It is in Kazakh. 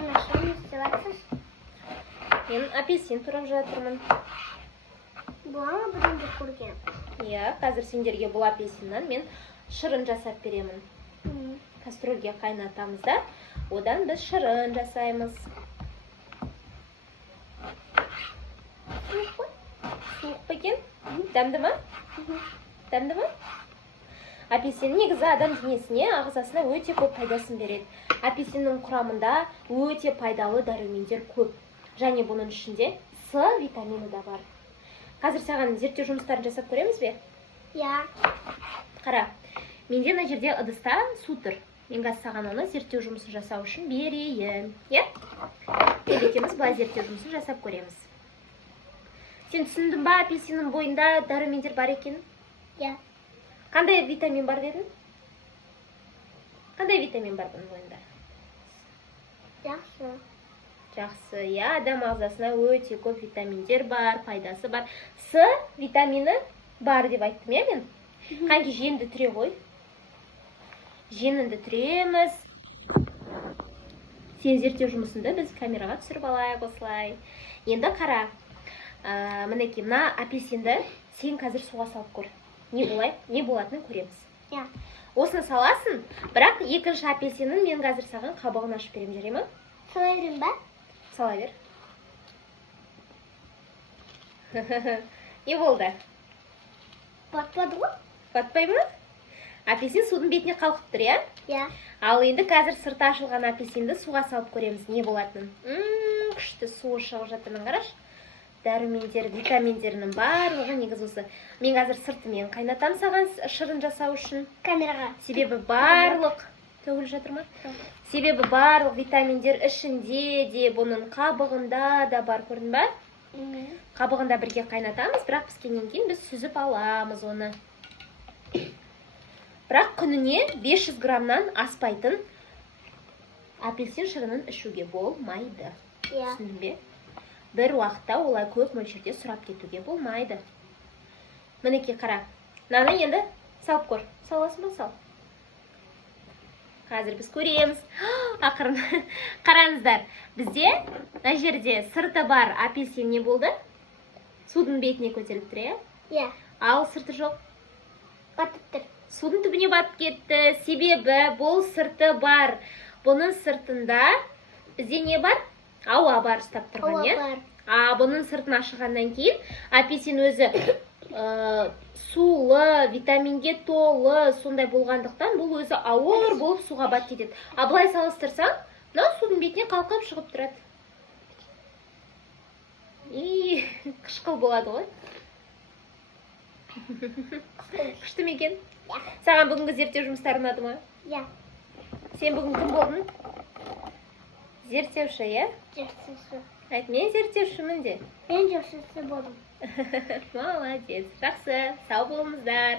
Анаша не істеп жатсыз? Мен апельсин турап жатырмын. Бола ма бүгін деп көрген? Иә, қазір сендерге бұл апельсиннан мен шырын жасап беремін. Кастрөлге қайнатамыз да, одан біз шырын жасаймыз. Суық қой? Суық па екен? Дәмді ма? Дәмді ма? Апельсин негізі адам денесіне, ағзасына өте көп пайдасын береді. Апельсиннің құрамында өте пайдалы дәрумендер көп. Және бұның ішінде С витамині да бар. Қазір саған зерттеу жұмыстарын жасап көреміз бе? Иә. Қара, менде мына жерде ыдыста су тұр. Мен қазір саған оны зерттеу жұмысын жасау үшін берейін. Иә? Енді екеуміз былай зерттеу жұмысын жасап көреміз. Сен түсіндің ба, апельсиннің бойында дәрумендер бар екен? Иә. Қандай витамин бар дедің? Қандай витамин бар бұның бойында? Жақсы. Жақсы, иә, адам ағзасына өте көп витаминдер бар, пайдасы бар. С витамині бар деп айттым, иә мен? Қанки жеңді түре ғой. Жеңінді түреміз. Сен зерттеу жұмысында біз камераға түсіріп алайық осылай. Енді қара. Мінекей, мына апельсинді сен қазір суға салып көр. Не болатынын көреміз. Иә. Осыны саласың, бірақ екінші апельсинін мен қазір саған қабығын ашып берем, жарай ма? Сала берем ба? Сала бер. Не болды? Батпады ғой? Батпай ма? Апельсин судың бетіне қалқып тұр, иә? Иә. Ал енді қазір сырты ашылған апельсинді суға салып көреміз, не болатынын. Күшті суы шығып жатырын қараш. Дәрумендер, витаминдерінің барлығы негізі осы. Мен қазір сыртымен қайнатам саған шырын жасау үшін. Камераға. Себебі барлық төгіліп жатыр ма? Себебі барлық витаминдер ішінде де, бұның қабығында да бар, көрдің ба? Қабығында бірге қайнатамыз, бірақ піскеннен кейін біз сүзіп аламыз оны. Бірақ күніне 500 граммнан аспайтын апельсин шырынын ішуге болмайды. Иә. Түсіндің бе? Бір уақытта олай көп мөлшерде сұрап кетуге болмайды. Мінекей қара. Мынаны енді салып көр. Саласың ба, сал. Қазір біз көреміз. Ақырын. Қараңыздар. Бізде мына жерде сырты бар апельсин не болды? Судың бетіне көтеріліп тұр, иә? Иә. Ал сырты жоқ. Батып тұр. Судың түбіне батып кетті. Себебі бұл сырты бар. Бұның сыртында бізде не бар? Ауа бар ұстап тұрған, Ауа бар. Бұның сыртын ашығаннан кейін апельсин өзі сулы, витаминге толы, сондай болғандықтан бұл өзі ауыр болып суға батып кетеді. Былай салыстырсаң, мынау судың бетіне қалқып шығып тұрады. Қышқыл болады ғой. Күшті ме екен? Саған бүгінгі зерттеу жұмыстары ұнады ма? Иә. Сен бүгін кім болдың? Зерттеуші, иә? Зерттеуші. Айт, мен зерттеушімін де. Мен зерттеуші болдым. Молодец. Жақсы, сау болыңыздар.